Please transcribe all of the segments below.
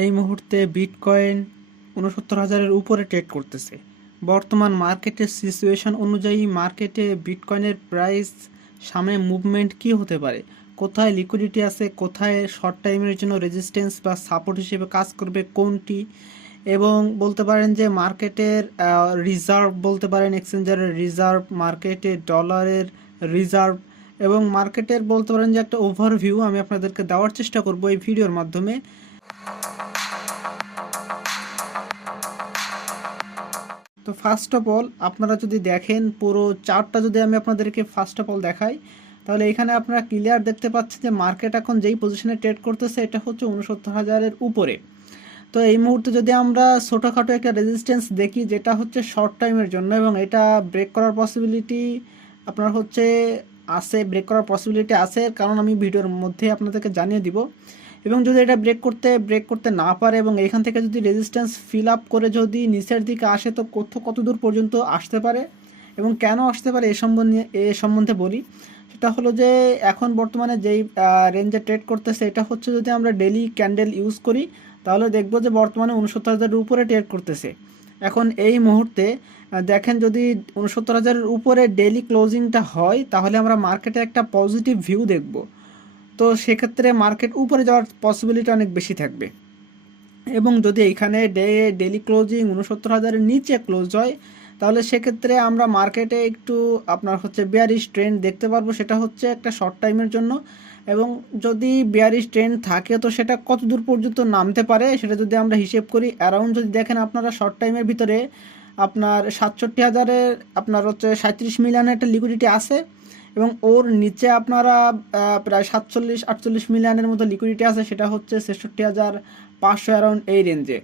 এই মুহূর্তে বিটকয়েন ৬৯,০০০-এর উপরে ট্রেড করতেছে। বর্তমান মার্কেটের সিচুয়েশন অনুযায়ী মার্কেটে বিটকয়েনের প্রাইস সামনে মুভমেন্ট কি হতে পারে, কোথায় লিকুইডিটি আছে, কোথায় শর্ট টাইমের জন্য রেজিস্ট্যান্স বা সাপোর্ট হিসেবে কাজ করবে কোনটি, এবং বলতে পারেন যে মার্কেটের রিজার্ভ, বলতে পারেন এক্সচেঞ্জারের রিজার্ভ, মার্কেটে ডলারের রিজার্ভ, এবং মার্কেটের বলতে পারেন যে একটা ওভারভিউ আমি আপনাদেরকে দেওয়ার চেষ্টা করব এই ভিডিওর মাধ্যমে। তো ফার্স্ট অফ অল আপনারা যদি দেখেন পুরো চার্টটা, যদি আমি আপনাদেরকে ফার্স্ট অফ অল দেখাই, তাহলে এখানে আপনারা ক্লিয়ার দেখতে পাচ্ছেন যে মার্কেট এখন যেই পজিশনে ট্রেড করতেছে এটা হচ্ছে ৬৯,০০০-এর উপরে। তো এই মুহূর্তে যদি আমরা ছোটোখাটো একটা রেজিস্ট্যান্স দেখি যেটা হচ্ছে শর্ট টাইমের জন্য, এবং এটা ব্রেক করার পসিবিলিটি আপনার হচ্ছে আছে, ব্রেক করার পসিবিলিটি আছে, কারণ আমি ভিডিওর মধ্যে আপনাদেরকে জানিয়ে দিব। এবং যদি এটা ব্রেক করতে না পারে এবং এখান থেকে যদি রেজিস্ট্যান্স ফিল আপ করে যদি নিচের দিকে আসে, তো কত দূর পর্যন্ত আসতে পারে এবং কেন আসতে পারে এ সম্বন্ধে বলি। সেটা হলো যে এখন বর্তমানে যেই রেঞ্জে ট্রেড করতেছে এটা হচ্ছে, যদি আমরা ডেলি ক্যান্ডেল ইউজ করি তাহলে দেখব যে বর্তমানে ৬৯,০০০-এর উপরে ট্রেড করতেছে। এখন এই মুহূর্তে দেখেন, যদি ৬৯,০০০-এর উপরে ডেলি ক্লোজিংটা হয় তাহলে আমরা মার্কেটে একটা পজিটিভ ভিউ দেখব। তো সেক্ষেত্রে মার্কেট উপরে যাওয়ার পসিবিলিটি অনেক বেশি থাকবে। এবং যদি এইখানে ডেলি ক্লোজিং ৬৯,০০০-এর নিচে ক্লোজ হয় তাহলে সেক্ষেত্রে আমরা মার্কেটে একটু আপনার হচ্ছে বেয়ারিশ ট্রেন্ড দেখতে পারবো, সেটা হচ্ছে একটা শর্ট টাইমের জন্য। এবং যদি বেয়ারিশ ট্রেন্ড থাকে তো সেটা কত দূর পর্যন্ত নামতে পারে সেটা যদি আমরা হিসেব করি, অ্যারাউন্ড যদি দেখেন আপনারা শর্ট টাইমের ভিতরে আপনার ৬৭,০০০-এর আপনার হচ্ছে ৩৭ মিলিয়নের একটা লিকুইডিটি আছে, এবং ওর নিচে আপনারা প্রায় ৪৭-৪৮ মিলিয়নের মতো লিকুইডিটি আছে, সেটা হচ্ছে ৬৬,৫০০ অ্যারাউন্ড এই রেঞ্জে।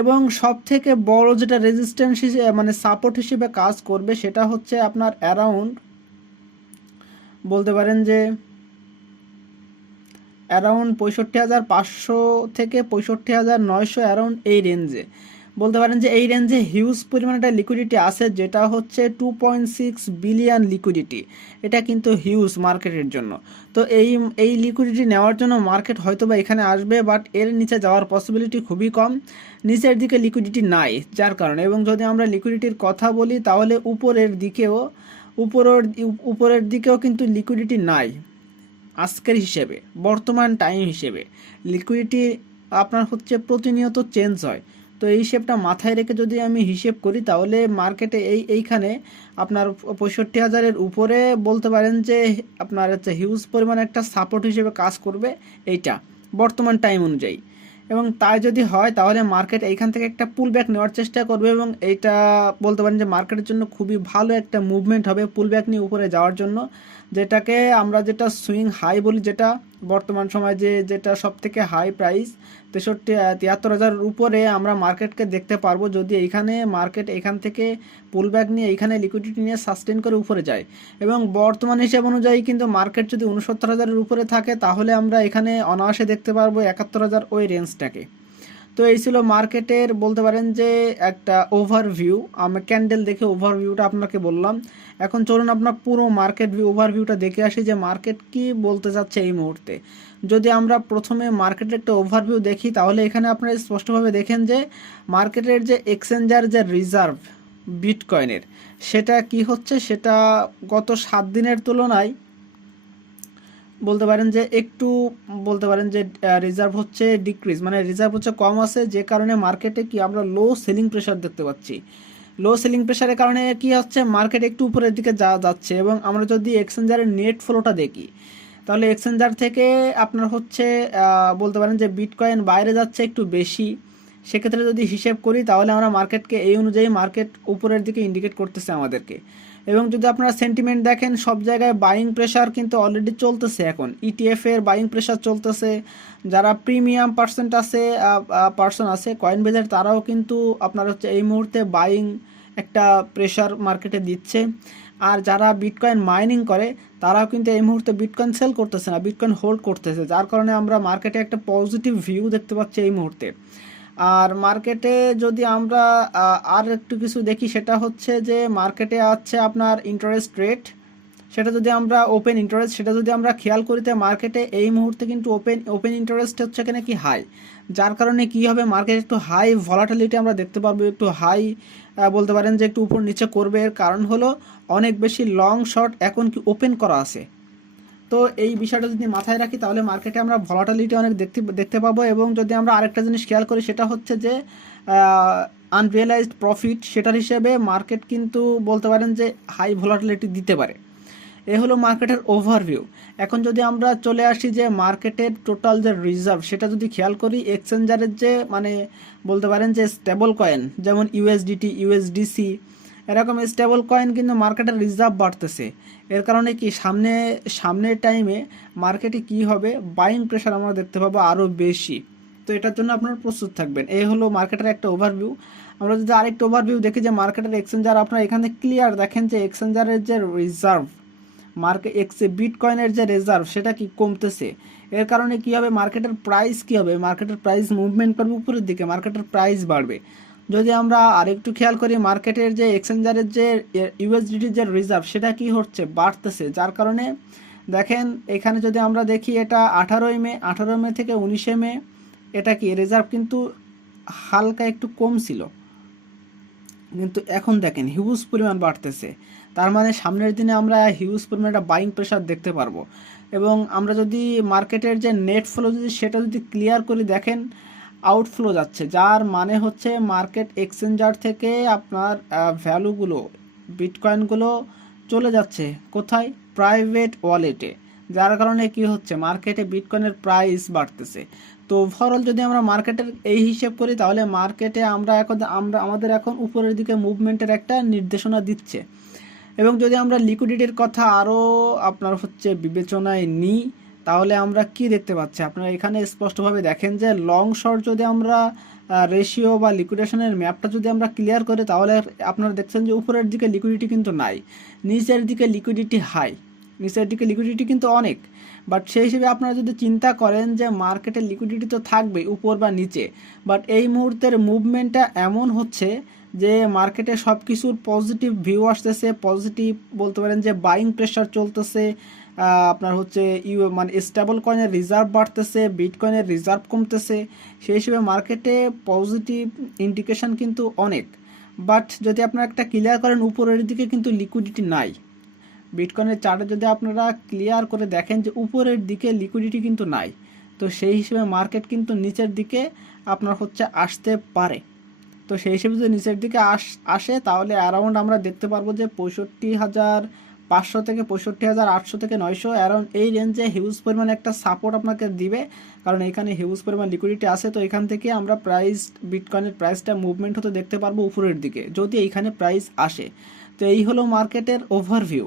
এবং সব থেকে বড় যেটা রেজিস্ট্যান্স মানে সাপোর্ট হিসেবে কাজ করবে সেটা হচ্ছে আপনার অ্যারাউন্ড বলতে পারেন যে অ্যারাউন্ড ৬৫,৫০০ থেকে ৬৫,৯০০ অ্যারাউন্ড এই রেঞ্জে। বলতে পারেন যে এই রেঞ্জে হিউজ পরিমাণে একটা লিকুইডিটি আছে, যেটা হচ্ছে 2.6 বিলিয়ন লিকুইডিটি। এটা কিন্তু হিউজ মার্কেটের জন্য। তো এই লিকুইডিটি নেওয়ার জন্য মার্কেট হয়তো বা এখানে আসবে, বাট এর নিচে যাওয়ার পসিবিলিটি খুবই কম। নিচের দিকে লিকুইডিটি নাই যার কারণে। এবং যদি আমরা লিকুইডিটির কথা বলি তাহলে উপরের দিকেও কিন্তু লিকুইডিটি নাই আজকের হিসেবে, বর্তমান টাইম হিসেবে। লিকুইডিটি আপনার হচ্ছে প্রতিনিয়ত চেঞ্জ হয়। তো এই হিসেবটা মাথায় রেখে যদি আমি হিসেব করি তাহলে মার্কেটে এইখানে আপনার ৬৫,০০০-এর উপরে বলতে পারেন যে আপনার হচ্ছে হিউজ পরিমাণে একটা সাপোর্ট হিসেবে কাজ করবে এইটা বর্তমান টাইম অনুযায়ী। এবং তাই যদি হয় তাহলে মার্কেট এইখান থেকে একটা পুল ব্যাক নেওয়ার চেষ্টা করবে, এবং এইটা বলতে পারেন যে মার্কেটের জন্য খুবই ভালো একটা মুভমেন্ট হবে পুল ব্যাক নিয়ে উপরে যাওয়ার জন্য, যেটাকে আমরা যেটা সুইং হাই বলি, যেটা বর্তমান সময় যেটা সব থেকে হাই প্রাইস 73,হাজারের উপরে আমরা মার্কেটকে দেখতে পারবো, যদি মার্কেট এখান থেকে পুল ব্যাক নিয়ে এইখানে লিকুইডিটি নিয়ে সাস্টেন করে উপরে যায়। এবং বর্তমান হিসাব অনুযায়ী কিন্তু মার্কেট যদি ৬৯,০০০-এর উপরে থাকে তাহলে আমরা এখানে অনায়াসে দেখতে পারবো ৭১,০০০ ওই রেঞ্জটাকে। তো এই ছিল মার্কেটের বলতে পারেন যে একটা ওভারভিউ। আমি ক্যান্ডেল দেখে ওভারভিউটা আপনাকে বললাম। এখন চলুন আপনার পুরো মার্কেট ওভারভিউটা দেখে আসি যে মার্কেট কি বলতে চাচ্ছে এই মুহূর্তে। যদি আমরা প্রথমে মার্কেটের একটা ওভারভিউ দেখি তাহলে এখানে আপনারা স্পষ্টভাবে দেখেন যে মার্কেটের যে এক্সচেঞ্জার যে রিজার্ভ বিটকয়েনের সেটা কি হচ্ছে, সেটা গত 7 দিনের তুলনায় বলতে পারেন যে একটু বলতে পারেন যে রিজার্ভ হচ্ছে ডিক্রিজ, মানে রিজার্ভ হচ্ছে কম আছে, যে কারণে মার্কেটে কি আমরা লো সেলিং প্রেশার দেখতে পাচ্ছি। লো সেলিং প্রেশারের কারণে কি হচ্ছে, মার্কেট একটু উপরের দিকে যাচ্ছে। এবং আমরা যদি এক্সচেঞ্জারের নেট ফ্লোটা দেখি তাহলে এক্সচেঞ্জার থেকে আপনার হচ্ছে বলতে পারেন যে বিটকয়েন বাইরে যাচ্ছে একটু বেশি। সেক্ষেত্রে যদি হিসেব করি তাহলে আমরা মার্কেটকে এই অনুযায়ী মার্কেট উপরের দিকে ইন্ডিকেট করতেছে আমাদেরকে। এবং যদি আপনারা সেন্টিমেন্ট দেখেন সব জায়গায় বাইং প্রেশার কিন্তু অলরেডি চলতেছে। এখন ইটিএফ এর বাইং প্রেশার চলতেছে, যারা প্রিমিয়াম পার্সন আছে কয়েনবেজের তারাও কিন্তু আপনার হচ্ছে এই মুহূর্তে বাইং একটা প্রেশার মার্কেটে দিচ্ছে। আর যারা বিটকয়েন মাইনিং করে তারাও কিন্তু এই মুহূর্তে বিটকয়েন সেল করতেছে না, বিটকয়েন হোল্ড করতেছে, যার কারণে আমরা মার্কেটে একটা পজিটিভ ভিউ দেখতে পাচ্ছি এই মুহূর্তে। আর মার্কেটে যদি আমরা আর একটু কিছু দেখি সেটা হচ্ছে যে মার্কেটে আছে আপনার ইন্টারেস্ট রেট, সেটা যদি আমরা ওপেন ইন্টারেস্ট সেটা যদি আমরা খেয়াল করি, তো মার্কেটে এই মুহূর্তে কিন্তু ওপেন ইন্টারেস্ট হচ্ছে এখানে কি হাই, যার কারণে কি হবে মার্কেট একটু হাই ভলাটিলিটি আমরা দেখতে পারবো, একটু হাই বলতে পারেন যে একটু উপর নিচে করবে। এর কারণ হলো অনেক বেশি লং শর্ট এখন কি ওপেন করা আছে। তো এই বিষয়টা যদি মাথায় রাখি তাহলে মার্কেটে আমরা ভলাটিলিটি অনেক দেখতে পাবো। এবং যদি আমরা আরেকটা জিনিস খেয়াল করি সেটা হচ্ছে যে আনরিয়েলাইজড প্রফিট, সেটার হিসেবে মার্কেট কিন্তু বলতে পারেন যে হাই ভলাটিলিটি দিতে পারে। এ হলো মার্কেটের ওভারভিউ। এখন যদি আমরা চলে আসি যে মার্কেটের টোটাল যে রিজার্ভ সেটা যদি খেয়াল করি, এক্সচেঞ্জারের যে মানে বলতে পারেন যে স্টেবল কয়েন যেমন ইউএসডিটি, ইউএসডিসি, এরকম স্টেবল কয়েন কিন্তু মার্কেটের রিজার্ভ বাড়তেছে। এর কারণে কি সামনের টাইমে মার্কেটে কি হবে, বাইং প্রেশার আমরা দেখতে পাবো আরও বেশি। তো এটার জন্য আপনারা প্রস্তুত থাকবেন। এই হলো মার্কেটের একটা ওভারভিউ। আমরা যদি আরেকটা ওভারভিউ দেখি যে মার্কেটের এক্সচেঞ্জার, আপনারা এখানে ক্লিয়ার দেখেন যে এক্সচেঞ্জারের যে রিজার্ভ বিটকয়েনের যে রিজার্ভ সেটা কি কমতেছে। এর কারণে কি হবে, মার্কেটের প্রাইস কি হবে, মার্কেটের প্রাইস মুভমেন্ট করবে উপরের দিকে, মার্কেটের প্রাইস বাড়বে। যদি আমরা আরেকটু খেয়াল করি মার্কেটের যে এক্সচেঞ্জারের যে ইউএসডিটির যে রিজার্ভ সেটা কি হচ্ছে, বাড়তেছে। যার কারণে দেখেন এখানে যদি আমরা দেখি এটা 18 মে থেকে 19 মে এটা কি রিজার্ভ কিন্তু হালকা একটু কম ছিল, কিন্তু এখন দেখেন হিউজ পরিমাণ বাড়তেছে। তার মানে সামনের দিনে আমরা হিউজ পরিমাণ একটা বাইং প্রেশার দেখতে পারবো। এবং আমরা যদি মার্কেটের যে নেট ফ্লো যদি সেটা যদি ক্লিয়ার করি, দেখেন আউটফ্লো যাচ্ছে, যার মানে হচ্ছে মার্কেট এক্সচেঞ্জার থেকে আপনার ভ্যালুগুলো বিটকয়েনগুলো চলে যাচ্ছে কোথায়, প্রাইভেট ওয়ালেটে। যার কারণে কি হচ্ছে, মার্কেটে বিটকয়েনের প্রাইস বাড়তেছে। তো ওভারঅল যদি আমরা মার্কেটের এই হিসেব করি তাহলে মার্কেটে আমাদের এখন উপরের দিকে মুভমেন্টের একটা নির্দেশনা দিচ্ছে। এবং যদি আমরা লিকুইডিটির কথা আরও আপনার হচ্ছে বিবেচনায় নিই তাহলে আমরা কি দেখতে পাচ্ছি, আপনারা এখানে স্পষ্টভাবে দেখেন যে লং শর্ট যদি আমরা রেশিও বা লিকুইডেশনের ম্যাপটা যদি আমরা ক্লিয়ার করি তাহলে আপনারা দেখছেন যে উপরের দিকে লিকুইডিটি কিন্তু নাই, নিচের দিকে লিকুইডিটি হাই, নিচের দিকে লিকুইডিটি কিন্তু অনেক। বাট সেই হিসেবে আপনারা যদি চিন্তা করেন যে মার্কেটের লিকুইডিটি তো থাকবেই উপর বা নিচে, বাট এই মুহূর্তের মুভমেন্টটা এমন হচ্ছে যে মার্কেটে সব কিছুর পজিটিভ ভিউ আসতেছে, পজিটিভ বলতে পারেন যে বাইং প্রেশার চলতেছে, আপনার হচ্ছে মানে স্টেবল কয়েনের রিজার্ভ বাড়তেছে, বিটকয়েনের রিজার্ভ কমতেছে। সেই হিসেবে মার্কেটে পজিটিভ ইন্ডিকেশন কিন্তু অনেক। বাট যদি আপনারা একটা ক্লিয়ার করেন উপরের দিকে কিন্তু লিকুইডিটি নাই, বিটকয়েনের চার্টে যদি আপনারা ক্লিয়ার করে দেখেন যে উপরের দিকে লিকুইডিটি কিন্তু নাই। তো সেই হিসেবে মার্কেট কিন্তু নিচের দিকে আপনার হচ্ছে আসতে পারে। তো সেই হিসেবে যদি নিচের দিকে আসে তাহলে অ্যারাউন্ড আমরা দেখতে পারবো যে 65,500 থেকে 65,800 থেকে 900 অ্যারাউন্ড এই রেঞ্জে হিউজ পরিমাণে একটা সাপোর্ট আপনাকে দিবে, কারণ এখানে হিউজ পরিমাণ লিকুইডিটি আছে। তো এখান থেকে আমরা বিটকয়েনের প্রাইসটা মুভমেন্ট হতে দেখতে পারবো উপরের দিকে যদি এইখানে প্রাইস আসে। তো এই হলো মার্কেটের ওভারভিউ।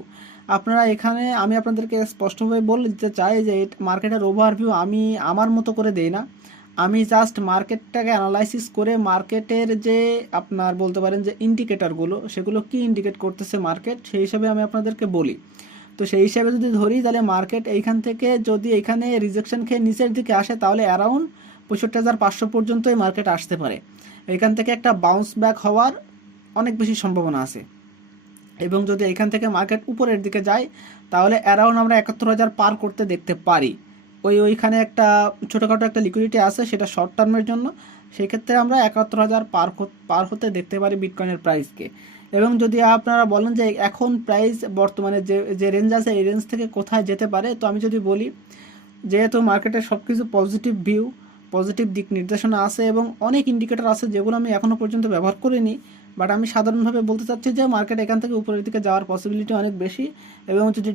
আপনারা এখানে আমি আপনাদেরকে স্পষ্টভাবে বলে দিতে চাই যে মার্কেটের ওভারভিউ আমি আমার মতো করে দেই না, আমি জাস্ট মার্কেটটাকে অ্যানালাইসিস করে মার্কেটের যে আপনার বলতে পারেন যে ইন্ডিকেটরগুলো সেগুলো কি ইন্ডিকেট করতেছে মার্কেট সেই হিসাবে আমি আপনাদেরকে বলি। তো সেই হিসাবে যদি ধরি তাহলে মার্কেট এইখান থেকে যদি এইখানে রিজেকশন খেয়ে নিচের দিকে আসে তাহলে অ্যারাউন্ড 65,500 পর্যন্তই মার্কেট আসতে পারে। এখান থেকে একটা বাউন্স ব্যাক হওয়ার অনেক বেশি সম্ভাবনা আছে। এবং যদি এখান থেকে মার্কেট উপরের দিকে যায় তাহলে অ্যারাউন্ড আমরা 71,000 পার করতে দেখতে পারি। ওইখানে একটা ছোটোখাটো একটা লিকুইডিটি আছে সেটা শর্ট টার্মের জন্য, সেই ক্ষেত্রে আমরা 71,000 পার হতে দেখতে পারি বিটকয়েনের প্রাইসকে। এবং যদি আপনারা বলেন যে এখন প্রাইস বর্তমানে যে রেঞ্জ আছে এই রেঞ্জ থেকে কোথায় যেতে পারে, তো আমি যদি বলি যেহেতু মার্কেটে সব কিছু পজিটিভ ভিউ, পজিটিভ দিক নির্দেশনা আছে এবং অনেক ইন্ডিকেটর আছে যেগুলো আমি এখনও পর্যন্ত ব্যবহার করিনি, বাট আমি সাধারণভাবে বলতে চাচ্ছি যে মার্কেট এখান থেকে উপরের দিকে যাওয়ার পসিবিলিটি অনেক বেশি। এবং যদি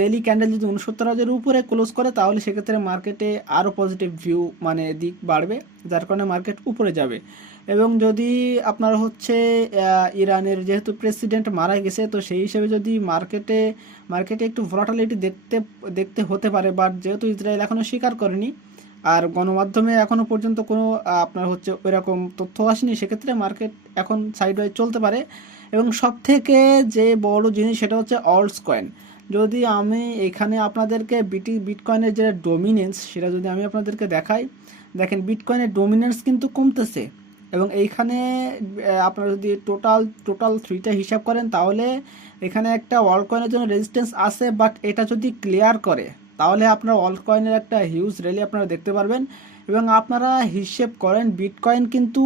ডেলি ক্যান্ডেল যদি 69,000 উপরে ক্লোজ করে তাহলে সেক্ষেত্রে মার্কেটে আরও পজিটিভ ভিউ মানে দিক বাড়বে, যার কারণে মার্কেট উপরে যাবে। এবং যদি আপনার হচ্ছে ইরানের যেহেতু প্রেসিডেন্ট মারা গেছে, তো সেই হিসেবে যদি মার্কেটে একটু ভলাটিলিটি দেখতে হতে পারে, বাট যেহেতু ইসরায়েল এখনও স্বীকার করেনি আর গণমাধ্যমে এখনও পর্যন্ত কোনো আপনার হচ্ছে ওইরকম তথ্য আসেনি, সেক্ষেত্রে মার্কেট এখন সাইডওয়াইজ চলতে পারে। এবং সবথেকে যে বড় জিনিস সেটা হচ্ছে অল্টস কয়েন। যদি আমি এখানে আপনাদেরকে বিটকয়েনের যে ডোমিনেন্স সেটা যদি আমি আপনাদেরকে দেখাই, দেখেন বিটকয়েনের ডোমিনেন্স কিন্তু কমতেছে। এবং এইখানে আপনারা যদি টোটাল 3টা হিসাব করেন তাহলে এখানে একটা অল কয়েনের জন্য রেজিস্ট্যান্স আছে, বাট এটা যদি ক্লিয়ার করে তাহলে আপনার অল কয়েনের একটা হিউজ র্যালি আপনারা দেখতে পারবেন। এবং আপনারা হিসেব করেন বিটকয়েন কিন্তু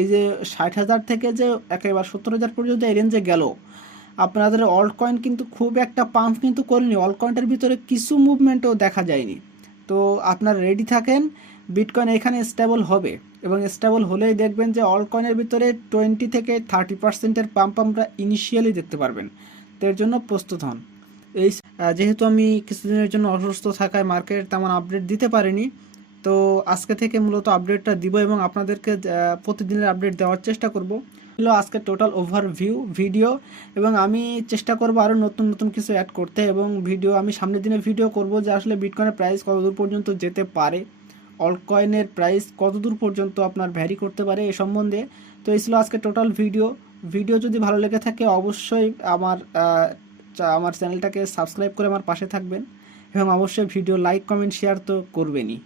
এই যে 60,000 থেকে যে একেবারে 70,000 পর্যন্ত এই রেঞ্জে গেল, আপনাদের অল্ট কয়েন কিন্তু খুব একটা পাম্প কিন্তু করেনি, অল্ট কয়েনটার ভিতরে কিছু মুভমেন্টও দেখা যায়নি। তো আপনারা রেডি থাকেন, বিটকয়েন এখানে স্টেবল হবে এবং স্টেবল হলেই দেখবেন যে অল্ট কয়েনের ভিতরে 20 থেকে 30%-এর পাম্প আমরা ইনিশিয়ালি দেখতে পারবেন। তো এর জন্য প্রস্তুত হন। এই যেহেতু আমি কিছুদিনের জন্য অসুস্থ থাকায় মার্কেট তেমন আপডেট দিতে পারিনি, তো আজকে থেকে মূলত আপডেটটা দিব এবং আপনাদেরকে প্রতিদিনের আপডেট দেওয়ার চেষ্টা করব। হলো আজকে টোটাল ওভারভিউ ভিডিও, এবং আমি চেষ্টা করব আরও নতুন নতুন কিছু অ্যাড করতে, এবং ভিডিও আমি সামনের দিনে ভিডিও করব যে আসলে বিটকয়েনের প্রাইস কতদূর পর্যন্ত যেতে পারে, অল্ট কয়েনের প্রাইস কতদূর পর্যন্ত আপনার ভ্যারি করতে পারে এ সম্বন্ধে। তো এই ছিল আজকে টোটাল ভিডিও যদি ভালো লেগে থাকে অবশ্যই আমার চ্যানেলটাকে সাবস্ক্রাইব করে আমার পাশে থাকবেন এবং অবশ্যই ভিডিও লাইক কমেন্ট শেয়ার তো করবেনই।